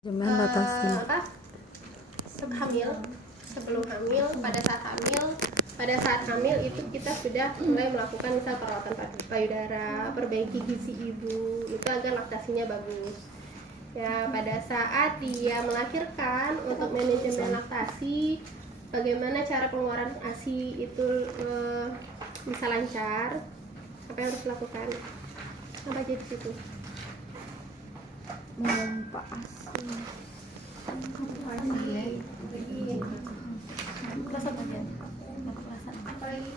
Jangan batasi. Sebelum hamil, pada saat hamil itu kita sudah mulai melakukan misal perawatan payudara, perbaiki gizi ibu itu agar laktasinya bagus. Ya, pada saat dia melahirkan, untuk manajemen laktasi, bagaimana cara pengeluaran ASI itu bisa lancar, apa yang harus dilakukan? Apa aja di situ? Memompa ASI. Kelasan aja. Kelasan. Apa lagi?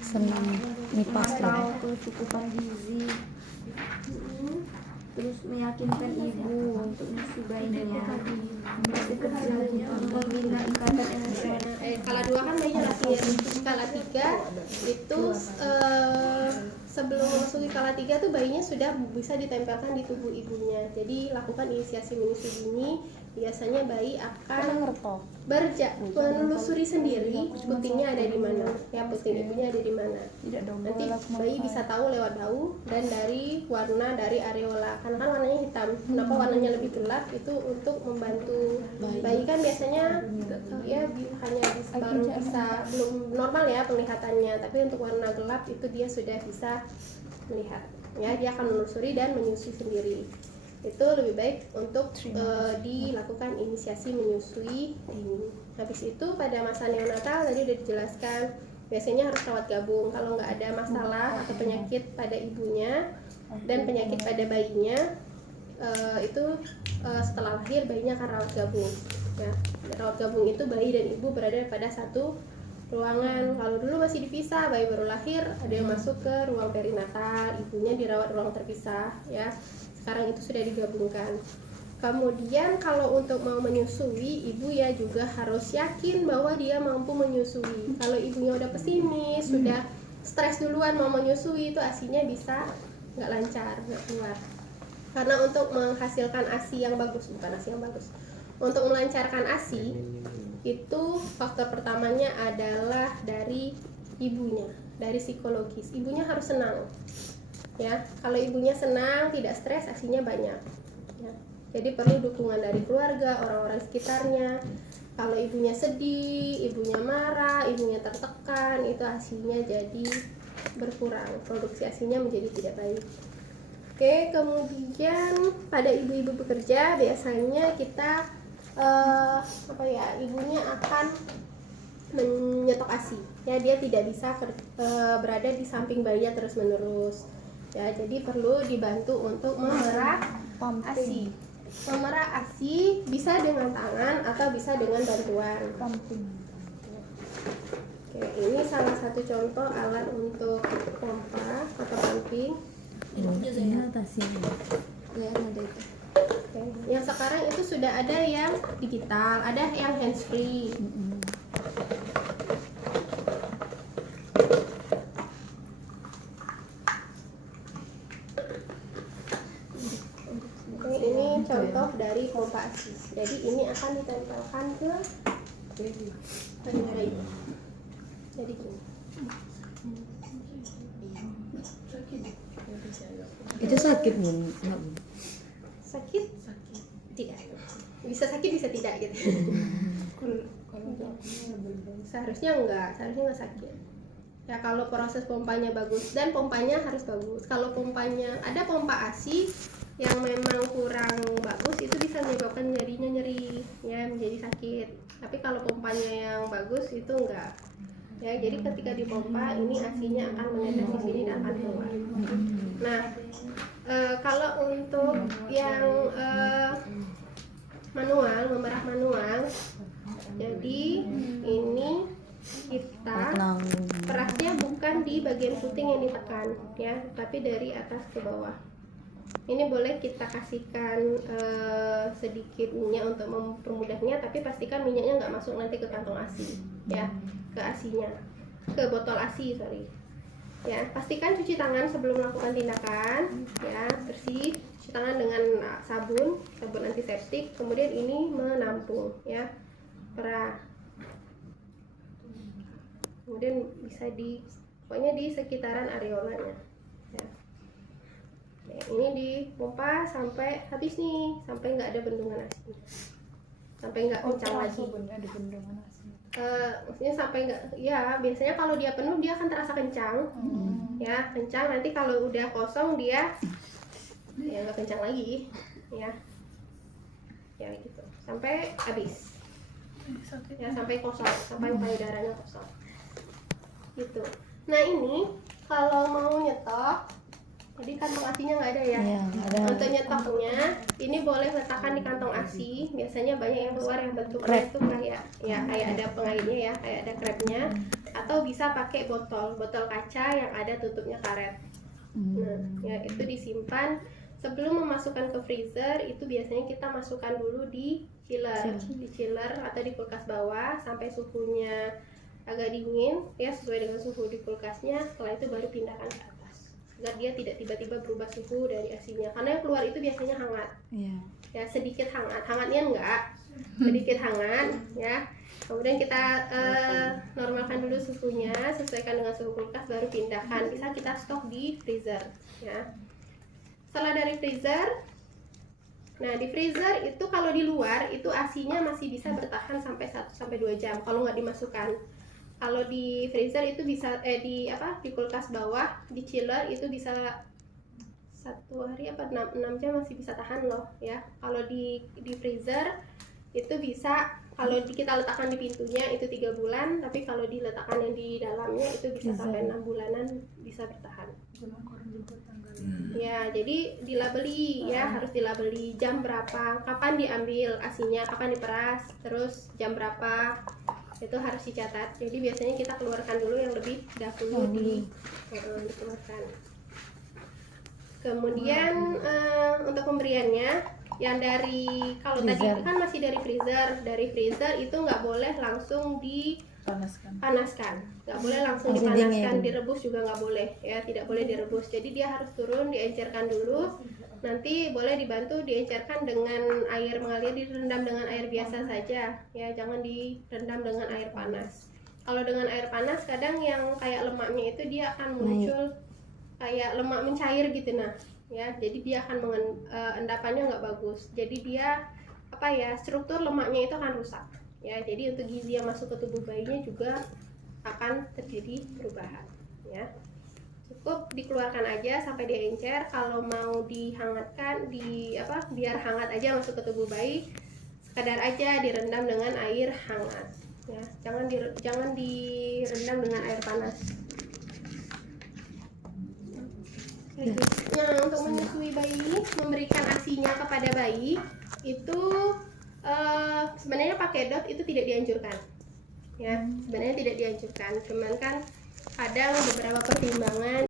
Senang nipas lah. Kecukupan gizi. Terus meyakinkan ibu untuk menyusui bayinya. Masih kecil membina ikatan emosional. Skala 2 kan bayinya lahir. Skala 3 itu sebelum memasuki skala 3 tuh bayinya sudah bisa ditempelkan di tubuh ibunya. Jadi lakukan inisiasi menyusui dini. Biasanya bayi akan menelusuri sendiri putingnya ada di mana, ya puting ibunya ada di mana. Nanti bayi bisa tahu lewat bau dan dari warna dari areola. Karena kan warnanya hitam. Kenapa warnanya lebih gelap? Itu untuk membantu bayi kan biasanya ya hanya baru bisa belum normal ya penglihatannya, tapi untuk warna gelap itu dia sudah bisa melihat. Ya, dia akan menelusuri dan menyusui sendiri. Itu lebih baik untuk dilakukan inisiasi menyusui dini. Habis itu pada masa neonatal tadi udah dijelaskan biasanya harus rawat gabung kalau nggak ada masalah atau penyakit pada ibunya dan penyakit pada bayinya. Setelah lahir bayinya akan rawat gabung. Ya, rawat gabung itu bayi dan ibu berada pada satu ruangan. Kalau dulu masih dipisah, bayi baru lahir ada yang masuk ke ruang perinatal, ibunya dirawat ruang terpisah. Ya, sekarang itu sudah digabungkan. Kemudian kalau untuk mau menyusui, ibu ya juga harus yakin bahwa dia mampu menyusui. Kalau ibunya udah pesimis, sudah stres duluan mau menyusui, itu ASINya bisa nggak lancar, nggak keluar. Karena untuk menghasilkan ASI yang bagus, untuk melancarkan ASI itu faktor pertamanya adalah dari ibunya, dari psikologis. Ibunya harus senang. Ya, kalau ibunya senang, tidak stres, ASINya banyak. Ya, jadi perlu dukungan dari keluarga, orang-orang sekitarnya. Kalau ibunya sedih, ibunya marah, ibunya tertekan, itu ASINya jadi berkurang, produksi ASINya menjadi tidak baik. Oke, kemudian pada ibu-ibu bekerja biasanya kita ibunya akan menyetok ASI. Ya, dia tidak bisa berada di samping bayinya terus-menerus. Ya, jadi perlu dibantu untuk memerah ASI. Memerah ASI bisa dengan tangan atau bisa dengan bantuan pumping. Oke, ini salah satu contoh alat untuk pompa atau pumping. Ini atasnya. Ya, ada itu. Oke, yang sekarang itu sudah ada yang digital, ada yang hands free. Ini contoh dari pompa ASI. Jadi ini akan ditempelkan ke payudara ibu. Jadi gini. Itu sakit Bun? Sakit? Tidak. Bisa sakit bisa tidak gitu. Seharusnya enggak sakit. Ya, kalau proses pompanya bagus dan pompanya harus bagus. Kalau pompanya ada pompa ASI yang memang kurang bagus, itu bisa menyebabkan jarinya nyeri, ya, menjadi sakit. Tapi kalau pompanya yang bagus itu enggak. Ya, jadi ketika dipompa ini ASINya akan menetes di sini dan akan keluar. Nah, kalau untuk yang manual, memerah manual, jadi ini kita perahnya bukan di bagian puting yang ditekan, ya, tapi dari atas ke bawah. Ini boleh kita kasihkan sedikit minyak untuk mempermudahnya, tapi pastikan minyaknya nggak masuk nanti ke kantong ASI, ya, ke ASINya, ke botol ASI, sorry. Ya, pastikan cuci tangan sebelum melakukan tindakan, ya, bersih, cuci tangan dengan sabun antiseptik. Kemudian ini menampung, ya, perah. Kemudian bisa pokoknya di sekitaran areolanya. Ya. Nah, ini dipompa sampai habis nih, sampai nggak ada bendungan ASI, sampai nggak kencang lagi. Ada bendungan ASI. Maksudnya sampai nggak, ya biasanya kalau dia penuh dia akan terasa kencang, ya kencang. Nanti kalau udah kosong dia ya nggak kencang lagi, ya gitu sampai habis, ya sampai kosong, sampai payudaranya kosong, gitu. Nah ini kalau mau nyetok, jadi kantong asinya nggak ada ya. Iya, ada. Untuk nyetoknya, ini boleh letakkan di kantong asi. Biasanya banyak yang keluar yang bentuknya itu kayak ada pengaitnya ya, kayak ada krepnya. Atau bisa pakai botol kaca yang ada tutupnya karet. Nah, ya itu disimpan. Sebelum memasukkan ke freezer, itu biasanya kita masukkan dulu di chiller atau di kulkas bawah sampai suhunya agak dingin, ya sesuai dengan suhu di kulkasnya. Setelah itu baru pindahkan ke atas, agar dia tidak tiba-tiba berubah suhu dari asinya, karena yang keluar itu biasanya hangat. Ya sedikit hangatnya enggak, sedikit hangat ya. Kemudian kita normalkan dulu suhunya, sesuaikan dengan suhu kulkas, baru pindahkan. Bisa kita stok di freezer ya. Setelah dari freezer, nah di freezer itu kalau di luar itu asinya masih bisa bertahan sampai 1-2 jam kalau nggak dimasukkan. Kalau di freezer itu bisa di kulkas bawah, di chiller itu bisa 1 hari 6 jam masih bisa tahan loh ya. Kalau di freezer itu bisa, kalau kita letakkan di pintunya itu 3 bulan, tapi kalau diletakkan yang di dalamnya itu bisa sampai 6 bulanan bisa bertahan. Ya, jadi dilabeli ya, harus dilabeli jam berapa, kapan diambil asinya, kapan diperas, terus jam berapa, itu harus dicatat. Jadi biasanya kita keluarkan dulu yang lebih dahulu dikeluarkan. Kemudian untuk pemberiannya, yang dari kalau tadi kan masih dari freezer itu nggak boleh langsung dipanaskan, nggak boleh langsung dipanaskan, direbus juga nggak boleh ya, tidak boleh direbus. Jadi dia harus turun, diencerkan dulu, nanti boleh dibantu diencerkan dengan air mengalir, direndam dengan air biasa saja ya, jangan direndam dengan air panas. Kalau dengan air panas kadang yang kayak lemaknya itu dia akan muncul kayak lemak mencair gitu, nah ya, jadi dia akan endapannya nggak bagus, jadi dia struktur lemaknya itu akan rusak ya. Jadi untuk gizi yang masuk ke tubuh bayinya juga akan terjadi perubahan ya. Cukup dikeluarkan aja sampai dia encer. Kalau mau dihangatkan, biar hangat aja masuk ke tubuh bayi, sekadar aja direndam dengan air hangat ya, jangan direndam dengan air panas. Nah, untuk menyusui bayi ini, memberikan asinya kepada bayi itu sebenarnya pakai DOT itu tidak dianjurkan ya, sebenarnya tidak dianjurkan. Cuman kan kadang beberapa pertimbangan